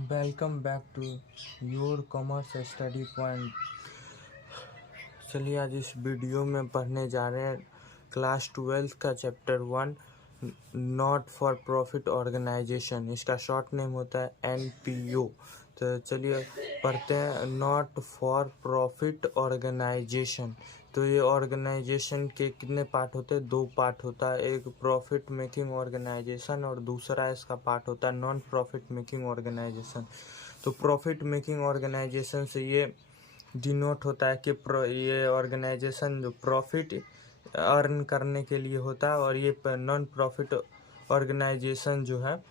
Welcome back to your commerce study point. चलिए आज इस वीडियो में पढ़ने जा रहे हैं क्लास 12 का chapter 1 not for profit organisation. इसका शॉर्ट नेम होता है NPO। तो चलिए पढ़ते हैं। Not for profit organisation. तो ये ऑर्गेनाइजेशन के कितने पार्ट होते हैं? 2 पार्ट होता है, एक प्रॉफिट मेकिंग ऑर्गेनाइजेशन और दूसरा इसका पार्ट होता है नॉन प्रॉफिट मेकिंग ऑर्गेनाइजेशन। तो प्रॉफिट मेकिंग ऑर्गेनाइजेशन से ये डिनोट होता है कि ये ऑर्गेनाइजेशन जो प्रॉफिट अर्न करने के लिए होता है, और ये नॉन प्रॉफिट ऑर्गेनाइजेशन जो है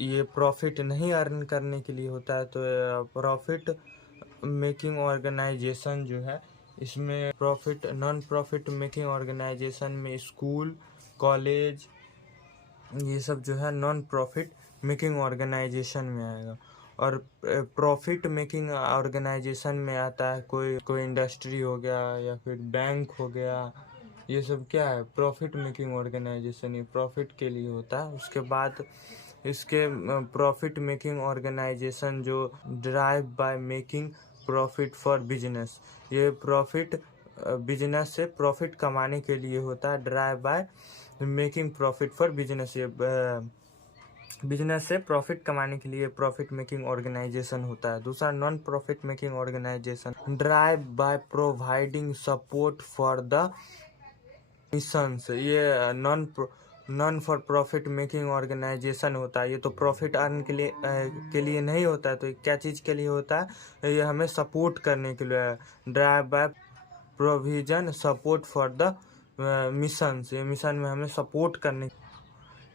ये प्रॉफिट नहीं अर्न करने के लिए होता है। तो प्रॉफिट मेकिंग ऑर्गेनाइजेशन जो है इसमें profit non profit making organisation में स्कूल, कॉलेज, ये सब जो है नॉन प्रॉफिट मेकिंग ऑर्गेनाइजेशन में आएगा। और प्रॉफिट मेकिंग ऑर्गेनाइजेशन में आता है कोई इंडस्ट्री हो गया या फिर बैंक हो गया। ये सब क्या है? Profit making organisation. ये प्रॉफिट के लिए होता है। उसके बाद इसके प्रॉफिट मेकिंग ऑर्गेनाइजेशन जो drive by making profit for business. ये प्रॉफिट बिजनेस से प्रॉफिट कमाने के लिए होता है। Drive by making profit for business, ये बिजनेस से प्रॉफिट कमाने के लिए प्रॉफिट मेकिंग ऑर्गेनाइजेशन होता है। दूसरा non profit making organisation drive by providing support for the missions. ये non for profit making organisation होता है। ये तो प्रॉफिट अर्न के लिए नहीं होता है। तो ये क्या चीज़ के लिए होता है? ये हमें सपोर्ट करने के लिए। Drive by provision support for the missions. ये मिशन में हमें सपोर्ट करने।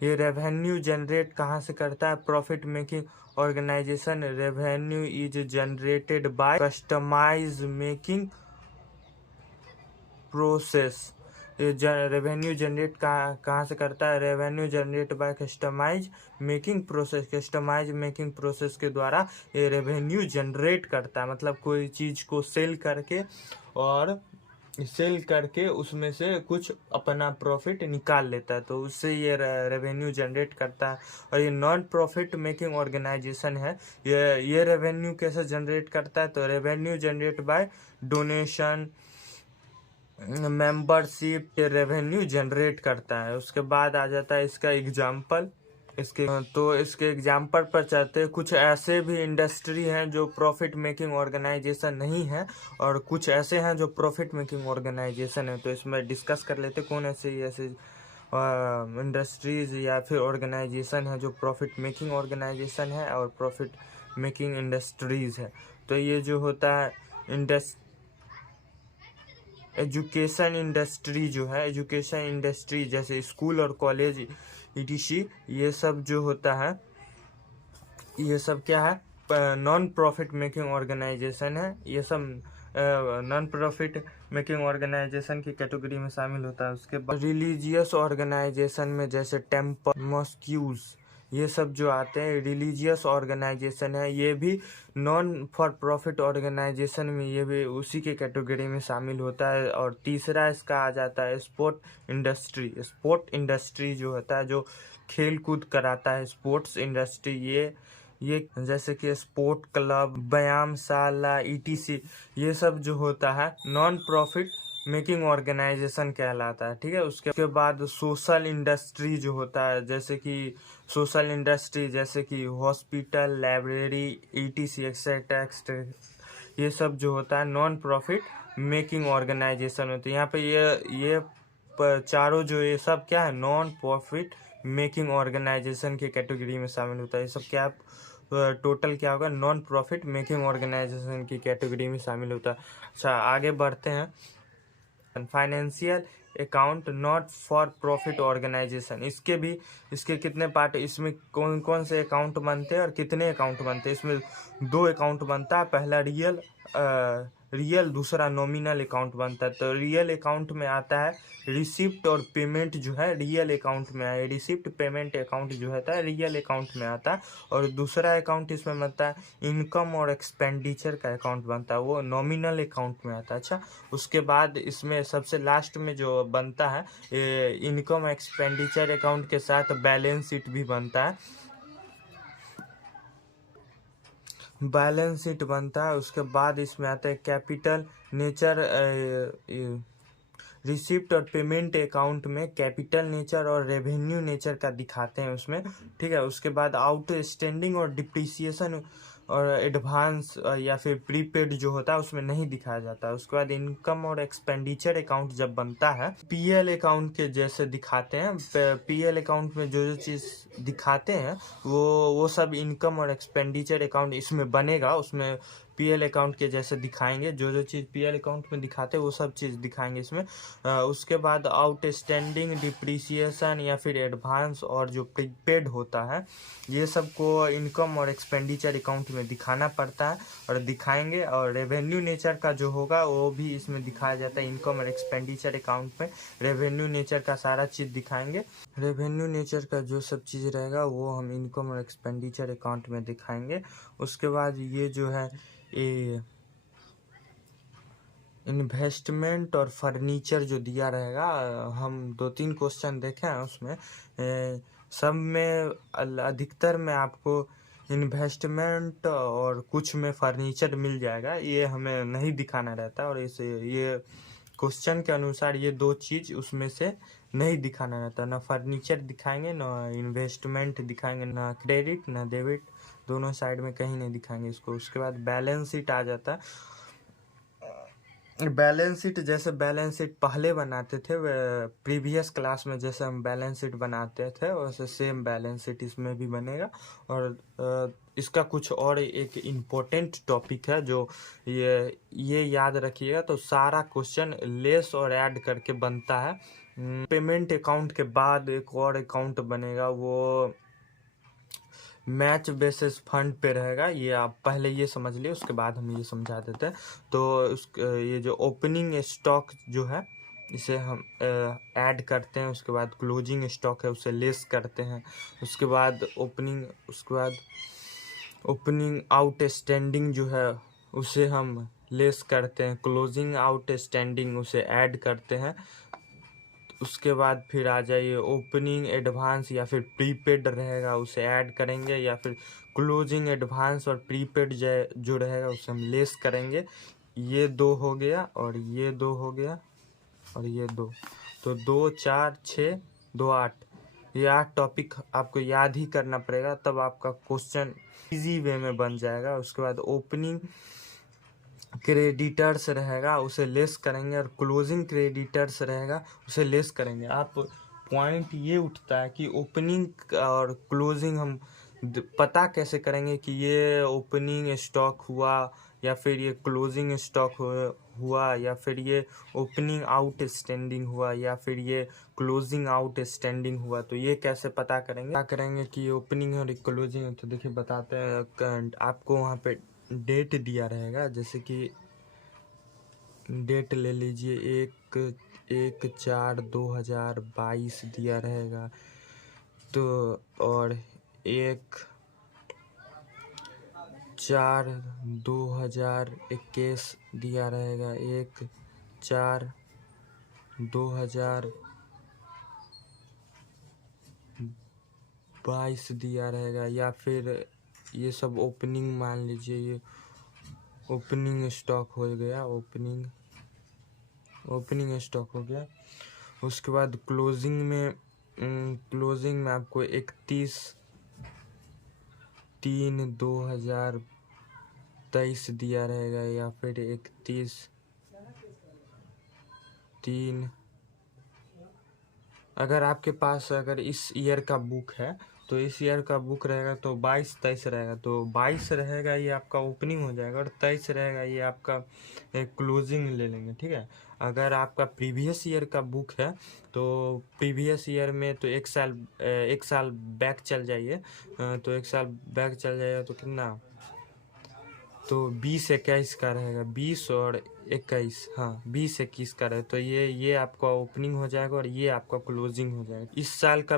ये रेवेन्यू जनरेट कहाँ से करता है? Profit making organisation revenue is generated by customise making process. ये रेवेन्यू जनरेट कहाँ से करता है? Revenue generate by customise making process. Customise making process के द्वारा ये रेवेन्यू जनरेट करता है। मतलब कोई चीज़ को सेल करके उसमें से कुछ अपना प्रॉफिट निकाल लेता है, तो उससे ये रेवेन्यू जनरेट करता है। और ये नॉन प्रॉफिट मेकिंग ऑर्गेनाइजेशन है। ये रेवेन्यू कैसे जनरेट करता है? तो revenue generate by donation, membership, ये रेवेन्यू जनरेट करता है। उसके बाद आ जाता है इसका एग्जाम्पल। इसके एग्जाम्पल पर चलते हैं। कुछ ऐसे भी इंडस्ट्री हैं जो प्रॉफिट मेकिंग ऑर्गेनाइजेशन नहीं है, और कुछ ऐसे हैं जो प्रॉफिट मेकिंग ऑर्गेनाइजेशन है। तो इसमें डिस्कस कर लेते कौन ऐसे इंडस्ट्रीज या फिर ऑर्गेनाइजेशन है जो प्रॉफिट मेकिंग ऑर्गेनाइजेशन है और प्रॉफिट मेकिंग इंडस्ट्रीज है। तो ये जो होता है एजुकेशन इंडस्ट्री जो है, एजुकेशन इंडस्ट्री जैसे स्कूल और कॉलेज ETC, ये सब जो होता है ये सब क्या है? नॉन प्रॉफिट मेकिंग ऑर्गेनाइजेशन है। ये सब नॉन प्रॉफिट मेकिंग ऑर्गेनाइजेशन की कैटेगरी में शामिल होता है। उसके बाद रिलीजियस ऑर्गेनाइजेशन में जैसे टेम्पल, मॉस्क्यूज, ये सब जो आते हैं रिलीजियस ऑर्गेनाइजेशन है। ये भी नॉन फॉर प्रॉफिट ऑर्गेनाइजेशन में, ये भी उसी के कैटेगरी में शामिल होता है। और तीसरा इसका आ जाता है स्पोर्ट इंडस्ट्री। स्पोर्ट इंडस्ट्री जो होता है, जो खेल कूद कराता है, स्पोर्ट्स इंडस्ट्री, ये जैसे कि स्पोर्ट क्लब, व्यायामशाला, ETC, ये सब जो होता है नॉन प्रॉफिट मेकिंग ऑर्गेनाइजेशन कहलाता है। ठीक है। उसके बाद सोशल इंडस्ट्री जो होता है, जैसे कि hospital, library, ETC etcetera etcetera, ये सब जो होता है नॉन प्रॉफिट मेकिंग ऑर्गेनाइजेशन होती है। यहाँ पे ये चारों जो ये सब क्या है? नॉन प्रॉफिट मेकिंग ऑर्गेनाइजेशन की कैटेगरी में शामिल होता है। ये सब क्या टोटल क्या होगा? नॉन प्रॉफिट मेकिंग ऑर्गेनाइजेशन की कैटेगरी में शामिल होता है। अच्छा, आगे बढ़ते हैं। Financial account not for profit organisation. इसके कितने पार्ट? इसमें कौन कौन से अकाउंट बनते हैं और कितने अकाउंट बनते हैं? इसमें 2 अकाउंट बनता है। पहला रियल, दूसरा नॉमिनल अकाउंट बनता है। तो रियल अकाउंट में आता है रिसिप्ट और पेमेंट जो है रियल अकाउंट में आए। रिसिप्ट पेमेंट अकाउंट जो होता है रियल अकाउंट में आता है। और दूसरा अकाउंट इसमें बनता है इनकम और एक्सपेंडिचर का अकाउंट बनता है, वो नॉमिनल अकाउंट में आता है। अच्छा, उसके बाद इसमें सबसे लास्ट में जो बनता है इनकम एक्सपेंडिचर अकाउंट के साथ बैलेंस शीट भी बनता है। बैलेंस शीट बनता है। उसके बाद इसमें आता है कैपिटल नेचर, रिसिप्ट और पेमेंट अकाउंट में कैपिटल नेचर और रेवेन्यू नेचर का दिखाते हैं उसमें, ठीक है। उसके बाद आउटस्टैंडिंग और डिप्रिसिएशन और एडवांस या फिर प्रीपेड जो होता है उसमें नहीं दिखाया जाता है। उसके बाद इनकम और एक्सपेंडिचर अकाउंट जब बनता है पीएल अकाउंट के जैसे दिखाते हैं। पीएल अकाउंट में जो जो चीज़ दिखाते हैं वो सब इनकम और एक्सपेंडिचर अकाउंट इसमें बनेगा, उसमें पीएल अकाउंट के जैसे दिखाएंगे। जो जो चीज़ पीएल अकाउंट में दिखाते हैं वो सब चीज़ दिखाएंगे इसमें। उसके बाद आउटस्टैंडिंग, डिप्रिसिएशन या फिर एडवांस और जो प्रीपेड होता है ये सब को इनकम और एक्सपेंडिचर अकाउंट में दिखाना पड़ता है और दिखाएंगे। और रेवेन्यू नेचर का जो होगा वो भी इसमें दिखाया जाता है। इनकम और एक्सपेंडिचर अकाउंट में रेवेन्यू नेचर का सारा चीज़ दिखाएंगे। रेवेन्यू नेचर का जो सब चीज़ रहेगा वो हम इनकम और एक्सपेंडिचर अकाउंट में दिखाएंगे। उसके बाद ये जो है ये इन्वेस्टमेंट और फर्नीचर जो दिया रहेगा, हम 2-3 क्वेश्चन देखे हैं उसमें, सब में अधिकतर में आपको इन्वेस्टमेंट और कुछ में फर्नीचर मिल जाएगा। ये हमें नहीं दिखाना रहता और इसे ये क्वेश्चन के अनुसार ये 2 चीज़ उसमें से नहीं दिखाना रहता। ना फर्नीचर दिखाएंगे, ना इन्वेस्टमेंट दिखाएंगे, ना क्रेडिट ना डेबिट, दोनों साइड में कहीं नहीं दिखाएंगे इसको। उसके बाद बैलेंस शीट आ जाता है। बैलेंस शीट जैसे बैलेंस शीट पहले बनाते थे प्रीवियस क्लास में जैसे हम बैलेंस शीट बनाते थे वैसे सेम बैलेंस शीट इसमें भी बनेगा। और इसका कुछ और एक इम्पोर्टेंट टॉपिक है जो ये याद रखिएगा। तो सारा क्वेश्चन लेस और ऐड करके बनता है। पेमेंट अकाउंट के बाद एक और अकाउंट बनेगा, वो मैच बेसिस फंड पे रहेगा। ये आप पहले ये समझ लिए उसके बाद हम ये समझा देते हैं। तो ये जो ओपनिंग स्टॉक जो है इसे हम ऐड करते हैं। उसके बाद क्लोजिंग स्टॉक है उसे लेस करते हैं। उसके बाद ओपनिंग आउटस्टैंडिंग जो है उसे हम लेस करते हैं। क्लोजिंग आउटस्टैंडिंग उसे ऐड करते हैं। उसके बाद फिर आ जाइए ओपनिंग एडवांस या फिर प्रीपेड रहेगा उसे ऐड करेंगे, या फिर क्लोजिंग एडवांस और प्रीपेड जो रहेगा उसे हम लेस करेंगे। ये 2 हो गया और ये 2 हो गया और ये 2, तो 2 4 6 2 8, ये 8 टॉपिक आपको याद ही करना पड़ेगा, तब आपका क्वेश्चन इजी वे में बन जाएगा। उसके बाद ओपनिंग क्रेडिटर्स रहेगा उसे लेस करेंगे और क्लोजिंग क्रेडिटर्स रहेगा उसे लेस करेंगे। आप पॉइंट ये उठता है कि ओपनिंग और क्लोजिंग हम पता कैसे करेंगे कि ये ओपनिंग स्टॉक हुआ या फिर ये क्लोजिंग स्टॉक हुआ या फिर ये ओपनिंग आउटस्टैंडिंग हुआ या फिर ये क्लोजिंग आउटस्टैंडिंग हुआ। तो ये कैसे पता करेंगे कि ये ओपनिंग और क्लोजिंग। तो देखिए बताते हैं, आपको वहाँ पे डेट दिया रहेगा, जैसे कि डेट ले लीजिए 1/4/2022 दिया रहेगा। तो और 1/4/2021 दिया रहेगा, 1/4/2022 दिया रहेगा। या फिर ये सब ओपनिंग मान लीजिए, ये ओपनिंग स्टॉक हो गया, ओपनिंग स्टॉक हो गया। उसके बाद क्लोजिंग में आपको 31/3/2023 दिया रहेगा या फिर 31/3। अगर आपके पास अगर इस ईयर का बुक है तो इस ईयर का बुक रहेगा तो 22-23 रहेगा, तो 22 रहेगा ये आपका ओपनिंग हो जाएगा और 23 रहेगा ये आपका क्लोजिंग ले लेंगे, ठीक है। अगर आपका प्रीवियस ईयर का बुक है तो प्रीवियस ईयर में तो एक साल बैक चल जाइए, तो एक साल बैक चल जाएगा तो कितना, तो 20-21 का रहेगा। 20 और 21, हाँ 20-21 का रहे तो ये आपका ओपनिंग हो जाएगा और ये आपका क्लोजिंग हो जाएगा। इस साल का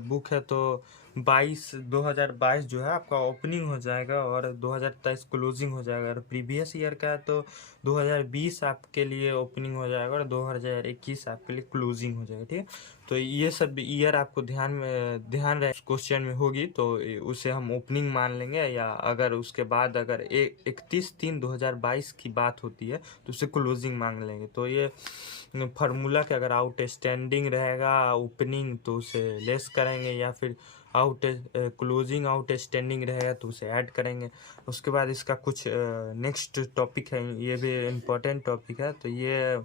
बुक है तो 2022 जो है आपका ओपनिंग हो जाएगा और 2023 क्लोजिंग हो जाएगा। और प्रीवियस ईयर का है तो 2020 आपके लिए ओपनिंग हो जाएगा और 2021 आपके लिए क्लोजिंग हो जाएगा। ठीक है, तो ये सब ईयर आपको ध्यान रहे क्वेश्चन में होगी तो उसे हम ओपनिंग मान लेंगे, या अगर उसके बाद अगर 31/3/2022 की बात होती है तो उसे क्लोजिंग मान लेंगे। तो ये फार्मूला के अगर आउटस्टैंडिंग रहेगा ओपनिंग तो उसे लेस करेंगे, या फिर क्लोजिंग आउटस्टैंडिंग रहेगा तो उसे ऐड करेंगे। उसके बाद इसका कुछ नेक्स्ट टॉपिक है, ये भी इम्पोर्टेंट टॉपिक है। तो ये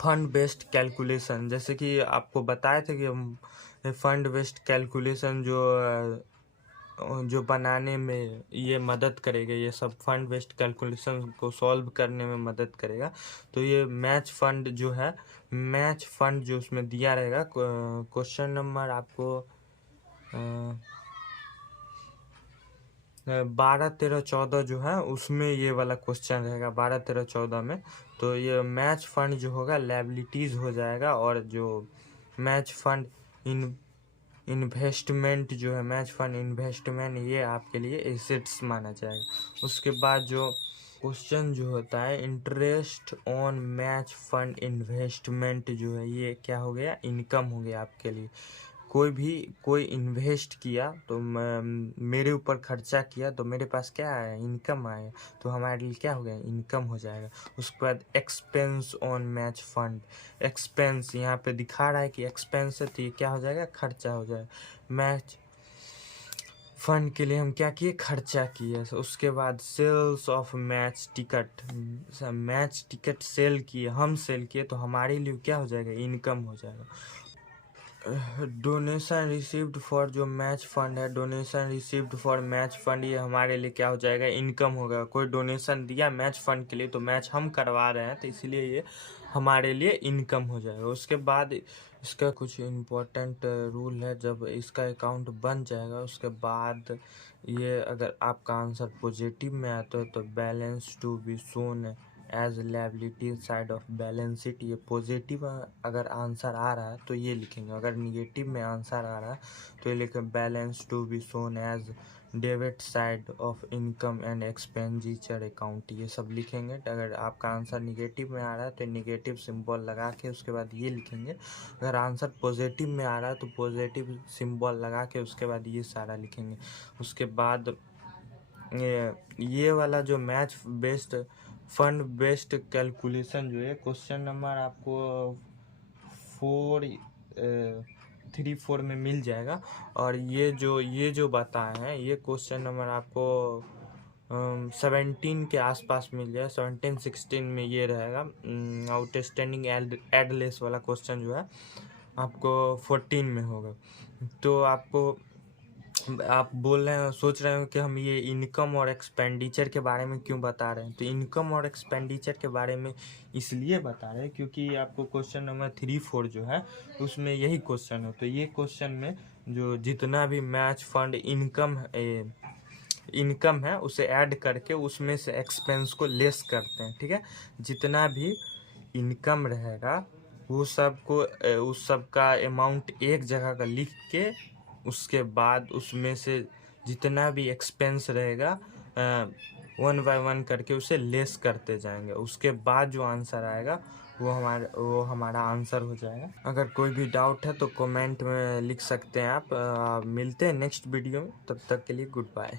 फंड बेस्ड कैलकुलेशन, जैसे कि आपको बताए थे कि फंड बेस्ड कैलकुलेशन जो बनाने में ये मदद करेगा, ये सब फंड बेस्ड कैलकुलेशन को सॉल्व करने में मदद करेगा। तो ये मैच फंड जो है, मैच फंड जो उसमें दिया रहेगा, क्वेश्चन नंबर आपको 12, 13, 14 जो है उसमें ये वाला क्वेश्चन रहेगा 12, 13, 14 में। तो ये मैच फंड जो होगा लायबिलिटीज हो जाएगा, और जो मैच फंड इन्वेस्टमेंट जो है, मैच फंड इन्वेस्टमेंट, ये आपके लिए एसेट्स माना जाएगा। उसके बाद जो क्वेश्चन जो होता है interest on match fund investment जो है, ये क्या हो गया, इनकम हो गया आपके लिए। कोई इन्वेस्ट किया तो मेरे ऊपर खर्चा किया तो मेरे पास क्या आया, इनकम आया, तो हमारे लिए क्या हो गया, इनकम हो जाएगा। उसके बाद expense on match fund, expense यहाँ पे दिखा रहा है कि एक्सपेंस है तो ये क्या हो जाएगा, खर्चा हो जाएगा। मैच फंड के लिए हम क्या किए, खर्चा किए। उसके बाद sales of match ticket, match ticket sale किए, हम सेल किए तो हमारे लिए क्या हो जाएगा, इनकम हो जाएगा। डोनेशन रिसीव्ड फॉर जो मैच फंड है, donation received for match fund, ये हमारे लिए क्या हो जाएगा, इनकम होगा। कोई डोनेशन दिया मैच फंड के लिए तो मैच हम करवा रहे हैं तो इसलिए ये हमारे लिए इनकम हो जाएगा। उसके बाद इसका कुछ इम्पोर्टेंट रूल है, जब इसका अकाउंट बन जाएगा उसके बाद ये अगर आपका आंसर पॉजिटिव में आता है तो balance to be shown as liability side of balance sheet, ये पॉजिटिव अगर आंसर आ रहा है तो ये लिखेंगे, अगर निगेटिव में आंसर आ रहा है तो ये लिखेंगे balance to be shown as debit side of income and expenditure account, ये सब लिखेंगे। अगर आपका आंसर निगेटिव में आ रहा है तो निगेटिव सिंबल लगा के उसके बाद ये लिखेंगे। अगर आंसर पॉजिटिव में आ रहा है तो पॉजिटिव सिंबल लगा के उसके बाद ये सारा लिखेंगे। उसके बाद ये वाला जो match based fund based calculation जो है, क्वेश्चन नंबर आपको 3-4 में मिल जाएगा। और ये जो बताए हैं ये क्वेश्चन नंबर आपको 17 के आसपास मिल जाए, 17-16 में ये रहेगा। आउटस्टैंडिंग एडलेस वाला क्वेश्चन जो है आपको 14 में होगा। तो आप बोल रहे हैं, सोच रहे हो कि हम ये इनकम और एक्सपेंडिचर के बारे में क्यों बता रहे हैं। तो इनकम और एक्सपेंडिचर के बारे में इसलिए बता रहे हैं क्योंकि आपको क्वेश्चन नंबर 3-4 जो है उसमें यही क्वेश्चन है। तो ये क्वेश्चन में जो जितना भी मैच फंड इनकम है उसे ऐड करके उसमें से एक्सपेंस को लेस करते हैं। ठीक है, जितना भी इनकम रहेगा वो उस सब का अमाउंट एक जगह का लिख के उसके बाद उसमें से जितना भी एक्सपेंस रहेगा 1 बाय 1 करके उसे लेस करते जाएंगे। उसके बाद जो आंसर आएगा वो हमारा आंसर हो जाएगा। अगर कोई भी डाउट है तो कमेंट में लिख सकते हैं आप। मिलते हैं नेक्स्ट वीडियो में, तब तक के लिए गुड बाय।